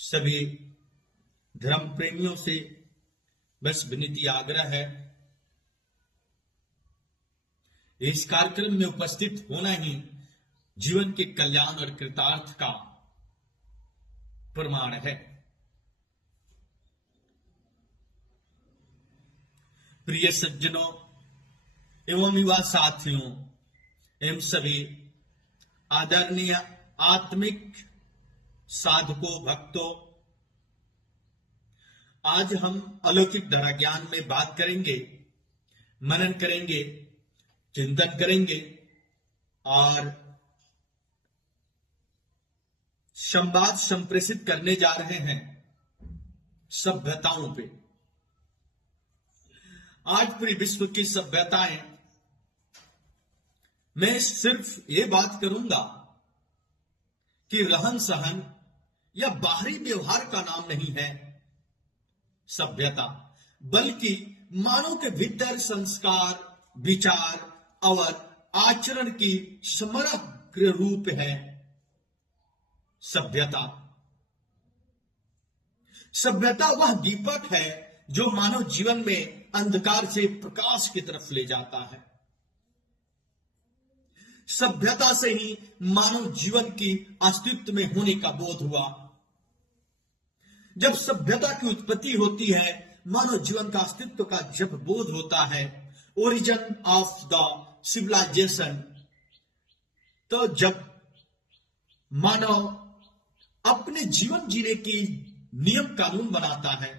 सभी धर्म प्रेमियों से बस विनती आग्रह है, इस कार्यक्रम में उपस्थित होना ही जीवन के कल्याण और कृतार्थ का प्रमाण है। प्रिय सज्जनों एवं युवा साथियों एवं सभी आदरणीय आत्मिक साधकों भक्तों, आज हम अलौकिक धरा ज्ञान में बात करेंगे, मनन करेंगे, चिंतन करेंगे और संवाद संप्रेषित करने जा रहे हैं सभ्यताओं पे। आज पूरी विश्व की सभ्यताएं, मैं सिर्फ ये बात करूंगा कि रहन सहन या बाहरी व्यवहार का नाम नहीं है सभ्यता, बल्कि मानव के भीतर संस्कार, विचार और आचरण की समग्र रूप है सभ्यता। सभ्यता वह दीपक है जो मानव जीवन में अंधकार से प्रकाश की तरफ ले जाता है। सभ्यता से ही मानव जीवन की अस्तित्व में होने का बोध हुआ। जब सभ्यता की उत्पत्ति होती है, मानव जीवन का अस्तित्व का जब बोध होता है, ओरिजिन ऑफ द सिविलाइजेशन, तो जब मानव अपने जीवन जीने की नियम कानून बनाता है,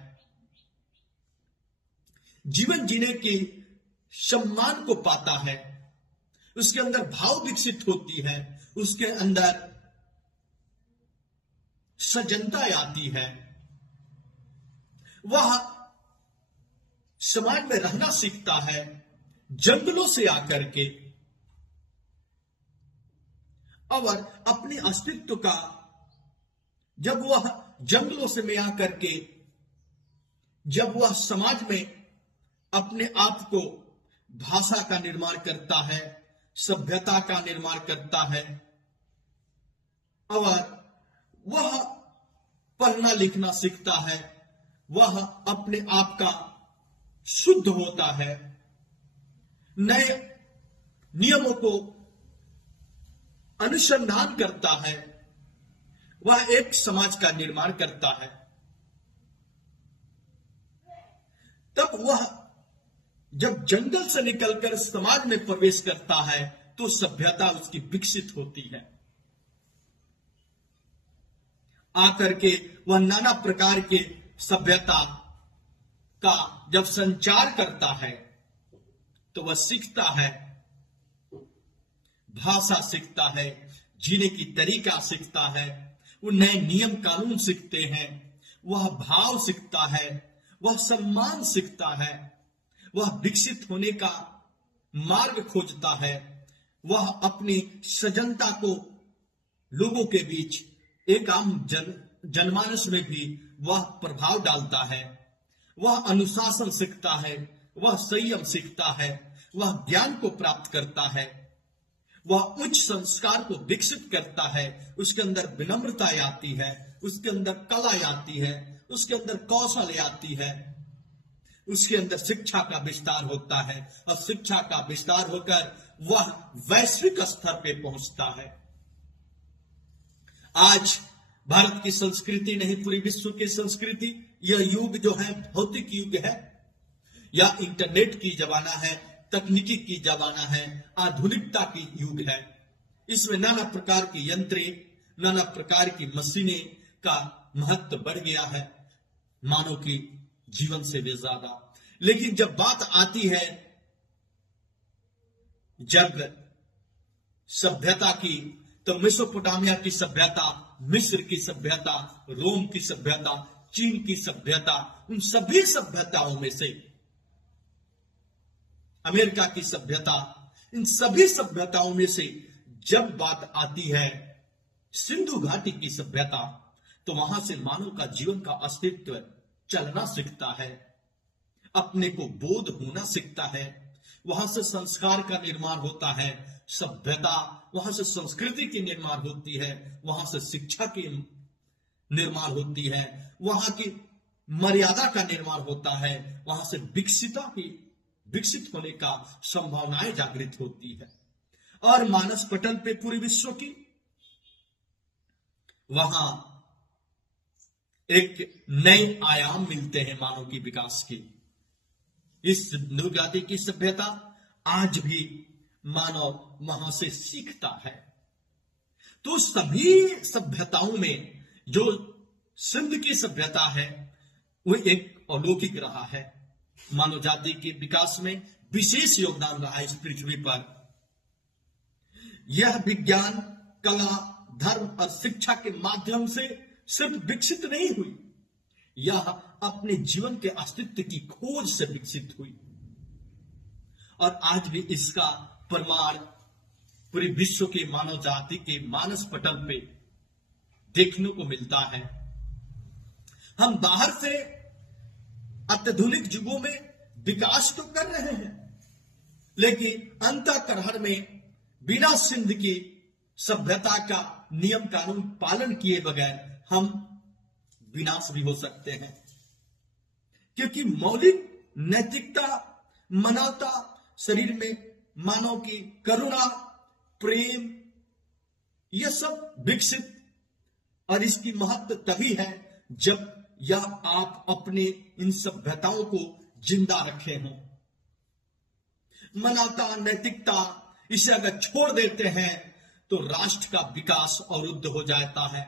जीवन जीने के सम्मान को पाता है, उसके अंदर भाव विकसित होती है, उसके अंदर सजनता आती है, वह समाज में रहना सीखता है। जंगलों से आकर के और अपने अस्तित्व का, जब वह जंगलों से में आकर के जब वह समाज में अपने आप को भाषा का निर्माण करता है, सभ्यता का निर्माण करता है और वह पढ़ना लिखना सीखता है, वह अपने आप का शुद्ध होता है, नए नियमों को अनुसंधान करता है, वह एक समाज का निर्माण करता है। तब वह जब जंगल से निकलकर समाज में प्रवेश करता है तो सभ्यता उसकी विकसित होती है। आकर के वह नाना प्रकार के सभ्यता का जब संचार करता है तो वह सीखता है, भाषा सीखता है, जीने की तरीका सीखता है, वो नए नियम कानून सीखते हैं, वह भाव सीखता है, वह सम्मान सीखता है, वह विकसित होने का मार्ग खोजता है, वह अपनी सजनता को लोगों के बीच एक आम जनमानस में भी वह प्रभाव डालता है, वह अनुशासन सीखता है, वह संयम सीखता है, वह ज्ञान को प्राप्त करता है, वह उच्च संस्कार को विकसित करता है, उसके अंदर विनम्रता आती है, उसके अंदर कला आती है, उसके अंदर कौशल आती है, उसके अंदर शिक्षा का विस्तार होता है और शिक्षा का विस्तार होकर वह वैश्विक स्तर पे पहुंचता है। आज भारत की संस्कृति नहीं, पूरी विश्व की संस्कृति, यह युग जो है भौतिक युग है या इंटरनेट की जमाना है, तकनीकी की जमाना है, आधुनिकता की युग है। इसमें नाना प्रकार की यंत्रे, नाना प्रकार की मशीनें का महत्व बढ़ गया है मानव की जीवन से भी ज्यादा। लेकिन जब बात आती है जब सभ्यता की, तो मेसोपोटामिया की सभ्यता, मिस्र की सभ्यता, रोम की सभ्यता, चीन की सभ्यता, उन सभी सभ्यताओं में से अमेरिका की सभ्यता, इन सभी सभ्यताओं में से जब बात आती है सिंधु घाटी की सभ्यता, तो वहां से मानव का जीवन का अस्तित्व चलना सीखता है, अपने को बोध होना सीखता है, वहां से संस्कार का निर्माण होता है, सभ्यता, वहां से संस्कृति की निर्माण होती है, वहां से शिक्षा की निर्माण होती है, वहां की मर्यादा का निर्माण होता है, वहां से विकसित होने का संभावनाएं जागृत होती है। और मानस पटल पे पूरे विश्व की वहां एक नए आयाम मिलते हैं मानव की विकास के। इस सिंधु घाटी की सभ्यता आज भी मानव वहां से सीखता है। तो सभी सभ्यताओं में जो सिंध की सभ्यता है वो एक अलौकिक रहा है, मानव जाति के विकास में विशेष योगदान रहा है इस पृथ्वी पर। यह विज्ञान, कला, धर्म और शिक्षा के माध्यम से सिर्फ विकसित नहीं हुई, यह अपने जीवन के अस्तित्व की खोज से विकसित हुई। और आज भी इसका प्रमाण पूरे विश्व के मानव जाति के मानस पटल पे देखने को मिलता है। हम बाहर से अत्याधुनिक युगों में विकास तो कर रहे हैं, लेकिन अंतःकरण में बिना सिंध की सभ्यता का नियम कानून पालन किए बगैर हम विनाश भी हो सकते हैं। क्योंकि मौलिक नैतिकता, मानवता, शरीर में मानव की करुणा, प्रेम, यह सब विकसित और इसकी महत्व तभी है जब यह आप अपने इन सभ्यताओं को जिंदा रखे हों। मानवता, नैतिकता, इसे अगर छोड़ देते हैं तो राष्ट्र का विकास अवरुद्ध हो जाता है।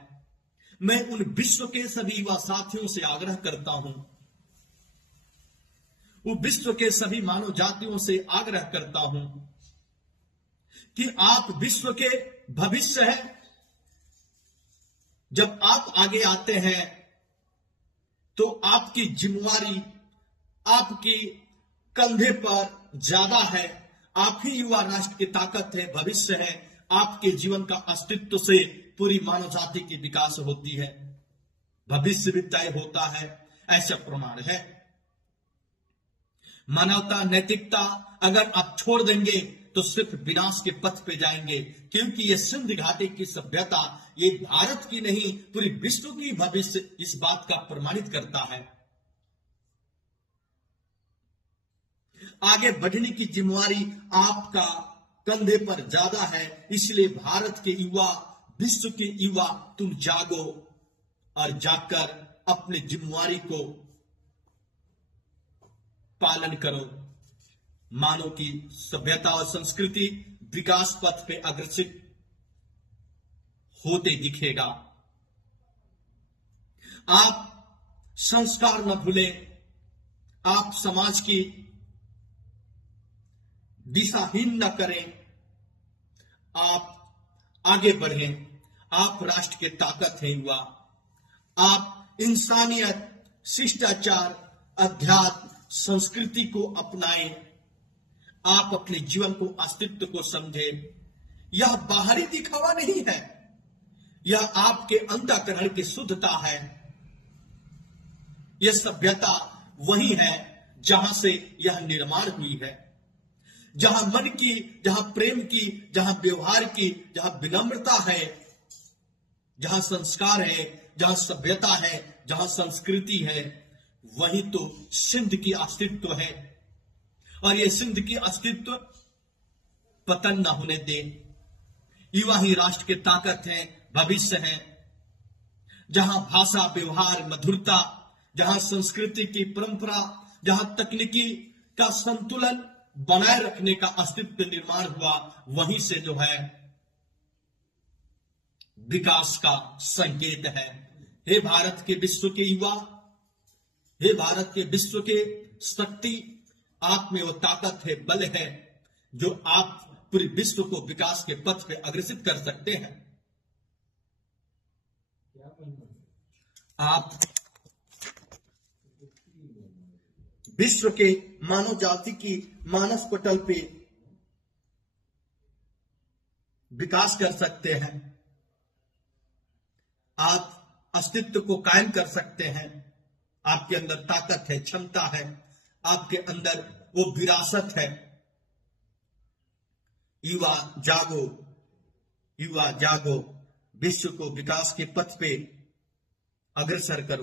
मैं उन विश्व के सभी युवा साथियों से आग्रह करता हूं, वो विश्व के सभी मानव जातियों से आग्रह करता हूं कि आप विश्व के भविष्य हैं। जब आप आगे आते हैं तो आपकी जिम्मेवारी आपकी कंधे पर ज्यादा है। आप ही युवा राष्ट्र की ताकत है, भविष्य है। आपके जीवन का अस्तित्व से पूरी मानव जाति की विकास होती है, भविष्य भी तय होता है, ऐसा प्रमाण है। मानवता, नैतिकता अगर आप छोड़ देंगे तो सिर्फ विनाश के पथ पे जाएंगे, क्योंकि ये सिंध घाटी की सभ्यता ये भारत की नहीं पूरी विश्व की भविष्य इस बात का प्रमाणित करता है। आगे बढ़ने की जिम्मेवारी आपका कंधे पर ज्यादा है, इसलिए भारत के युवा, विश्व के युवा, तुम जागो और जाकर अपनी जिम्मेवारी को पालन करो। मानव की सभ्यता और संस्कृति विकास पथ पे अग्रसर होते दिखेगा। आप संस्कार न भूलें, आप समाज की दिशाहीन न करें, आप आगे बढ़ें। आप राष्ट्र के ताकत हैं युवा। आप इंसानियत, शिष्टाचार, अध्यात्म, संस्कृति को अपनाएं। आप अपने जीवन को, अस्तित्व को समझें। यह बाहरी दिखावा नहीं है, यह आपके अंतःकरण की शुद्धता है। यह सभ्यता वही है जहां से यह निर्माण हुई है, जहां मन की, जहां प्रेम की, जहां व्यवहार की, जहां विनम्रता है, जहां संस्कार है, जहां सभ्यता है, जहां संस्कृति है, वही तो सिंध की अस्तित्व है। और ये सिंध की अस्तित्व पतन न होने दे। युवा ही राष्ट्र की ताकत है, भविष्य है। जहां भाषा, व्यवहार, मधुरता, जहां संस्कृति की परंपरा, जहां तकनीकी का संतुलन बनाए रखने का अस्तित्व निर्माण हुआ, वहीं से जो है विकास का संकेत है। हे भारत के विश्व के युवा, हे भारत के विश्व के शक्ति, आप में वो ताकत है, बल है जो आप पूरे विश्व को विकास के पथ पे अग्रसित कर सकते हैं। आप विश्व के मानव जाति की मानस पटल पे विकास कर सकते हैं। आप अस्तित्व को कायम कर सकते हैं। आपके अंदर ताकत है, क्षमता है, आपके अंदर वो विरासत है। युवा जागो, युवा जागो, विश्व को विकास के पथ पे अग्रसर करो।